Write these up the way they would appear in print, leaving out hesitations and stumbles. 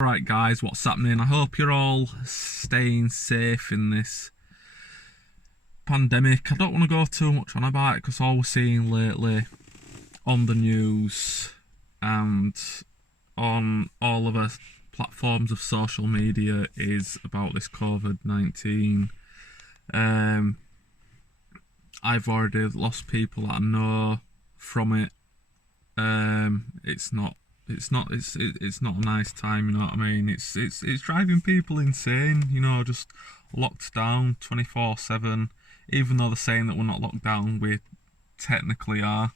Right guys, what's happening? I hope you're all staying safe in this pandemic. I don't want to go too much on about it because all we're seeing lately on the news and on all of our platforms of social media is about this COVID-19. I've already lost people that I know from it. It's not a nice time, you know what I mean? It's driving people insane, you know, just locked down 24/7. Even though they're saying that we're not locked down, we technically are.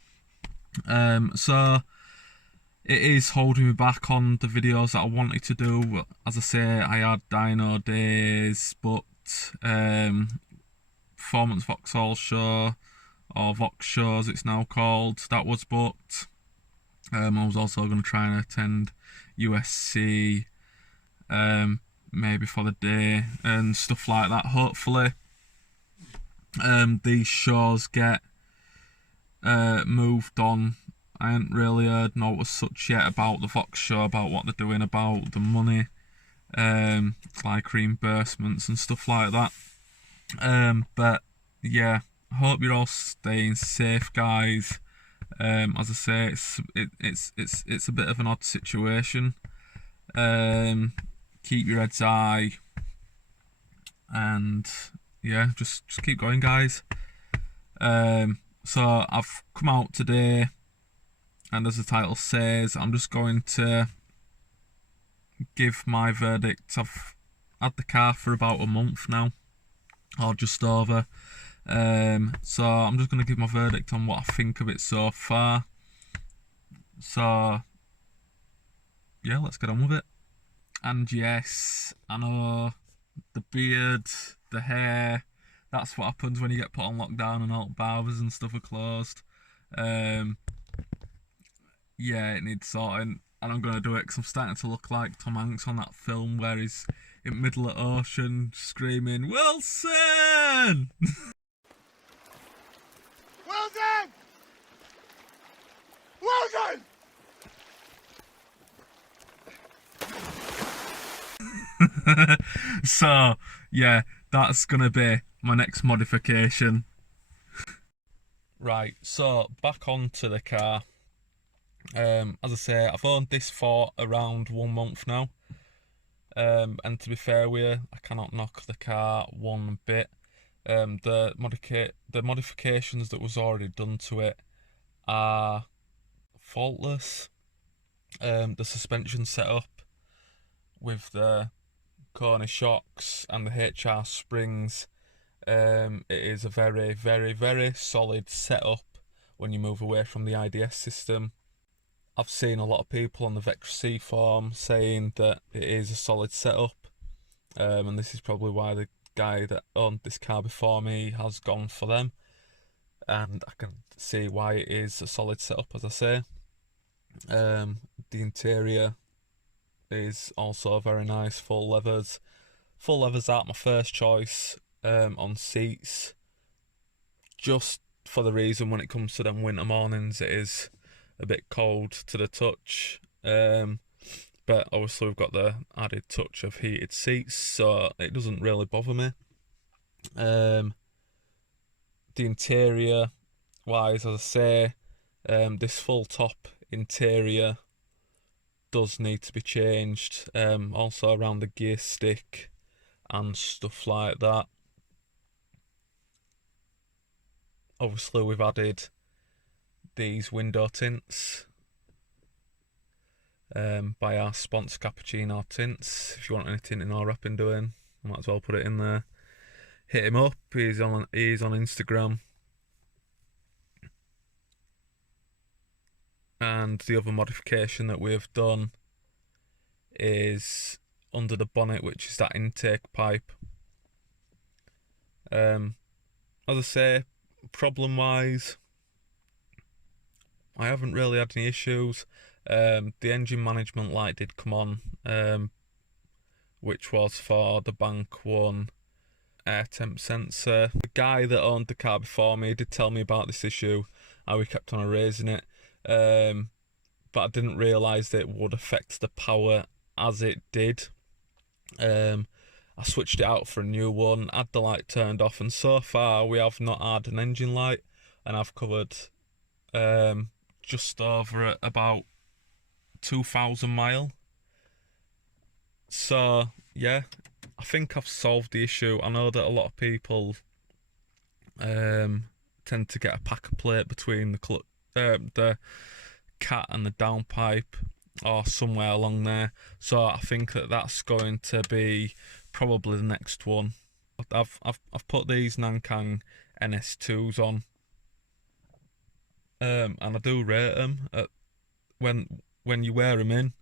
So it is holding me back on the videos that I wanted to do. As I say, I had Dino Days booked, Performance Vauxhall show, or Vox shows it's now called, that was booked. I was also going to try and attend USC, maybe for the day and stuff like that. Hopefully, these shows get moved on. I ain't really heard no as such yet about the Vox show, about what they're doing about the money, like reimbursements and stuff like that. But yeah, I hope you're all staying safe, guys. As I say, it's a bit of an odd situation. Keep your heads high, and yeah, just keep going, guys. So I've come out today, and as the title says, I'm just going to give my verdict. I've had the car for about a month now, or just over. So I'm just going to give my verdict on what I think of it so far. So yeah, let's get on with it. And yes, I know the beard, the hair, that's what happens when you get put on lockdown and all barbers and stuff are closed. Yeah, it needs sorting, and I'm going to do it because I'm starting to look like Tom Hanks on that film where he's in the middle of the ocean screaming, "Wilson!" Wilson! Wilson! So yeah, that's gonna be my next modification. Right, so back onto the car. As I say, I've owned this for around 1 month now. And to be fair with you, I cannot knock the car one bit. The modifications that was already done to it are faultless. The suspension setup with the corner shocks and the HR springs, it is a very, very, very solid setup when you move away from the IDS system. I've seen a lot of people on the VECTRA C forum saying that it is a solid setup, and this is probably why the guy that owned this car before me has gone for them, and I can see why it is a solid setup, as I say. The interior is also very nice, full leathers. Full leathers aren't my first choice on seats, just for the reason when it comes to them winter mornings it is a bit cold to the touch, but obviously we've got the added touch of heated seats, so it doesn't really bother me. The interior wise, as I say, this full top interior does need to be changed, also around the gear stick and stuff like that. Obviously we've added these window tints by our sponsor Cappuccino Tints. If you want any tinting or wrapping doing, I might as well put it in there. Hit him up, he's on Instagram. And the other modification that we've done is under the bonnet, which is that intake pipe. As I say, problem wise, I haven't really had any issues. The engine management light did come on, which was for the bank one air temp sensor. The guy that owned the car before me did tell me about this issue, how we kept on raising it, but I didn't realise that it would affect the power as it did. I switched it out for a new one, had the light turned off, and so far we have not had an engine light, and I've covered just over about 2,000 miles. So yeah, I think I've solved the issue. I know that a lot of people tend to get a packer plate between the cat and the downpipe, or somewhere along there. So I think that's going to be probably the next one. I've put these Nankang NS2s on, and I do rate them. When you wear them in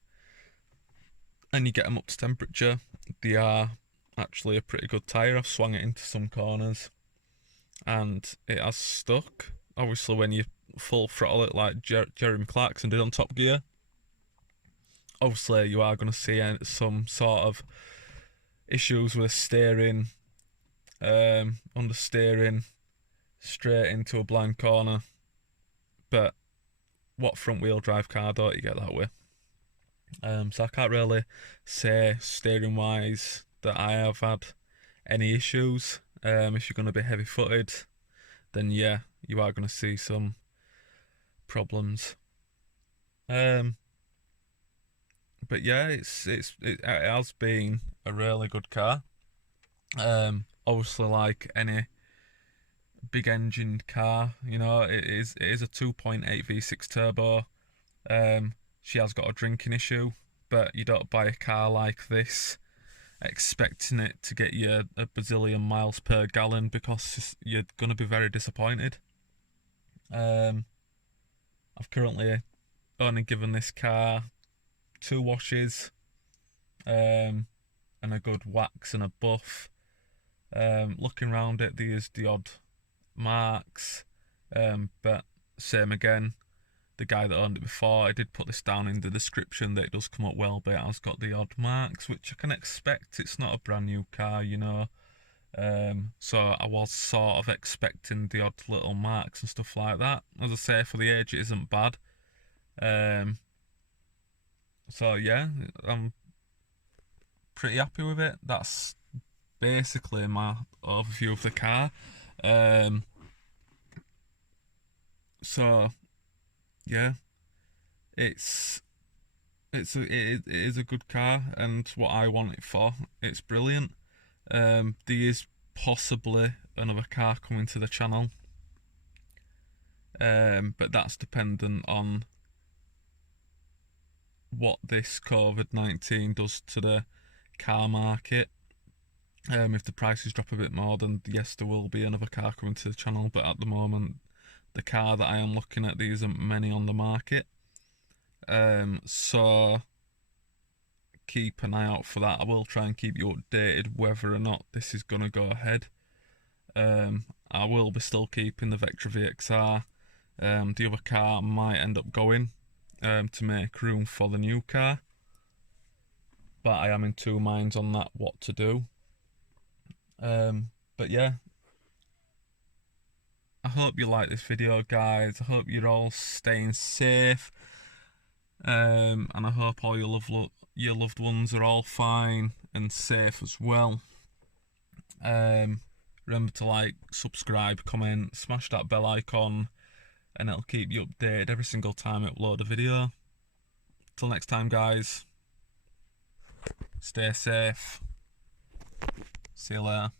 and you get them up to temperature, they are actually a pretty good tyre. I've swung it into some corners and it has stuck. Obviously, when you full throttle it like Jeremy Clarkson did on Top Gear, obviously you are going to see some sort of issues with steering, understeering, straight into a blind corner. But what front wheel drive car don't you get that way? So I can't really say steering wise that I have had any issues. If you're going to be heavy footed, then yeah, you are going to see some problems. But yeah, it has been a really good car. Obviously, like any big engined car, you know, it is a 2.8 V6 turbo. She has got a drinking issue, but you don't buy a car like this expecting it to get you a bazillion miles per gallon, because you're going to be very disappointed. I've currently only given this car 2 washes, and a good wax and a buff. Looking around it, there's the odd marks, but same again, the guy that owned it before, I did put this down in the description that it does come up well, but it has got the odd marks, which I can expect. It's not a brand new car, you know. So I was sort of expecting the odd little marks and stuff like that. As I say, for the age, it isn't bad. So yeah, I'm pretty happy with it. That's basically my overview of the car. So yeah, it is a good car, and what I want it for, it's brilliant. There is possibly another car coming to the channel, but that's dependent on what this COVID-19 does to the car market. If the prices drop a bit more, then yes, there will be another car coming to the channel, but at the moment, the car that I am looking at, there isn't many on the market. So keep an eye out for that. I will try and keep you updated whether or not this is going to go ahead. I will be still keeping the VECTRA VXR. The other car might end up going to make room for the new car, but I am in 2 minds on that, what to do. But yeah, I hope you like this video, guys. I hope you're all staying safe, and I hope all your loved ones are all fine and safe as well. Remember to like, subscribe, comment, smash that bell icon, and it'll keep you updated every single time I upload a video. Till next time, guys, stay safe. See you later.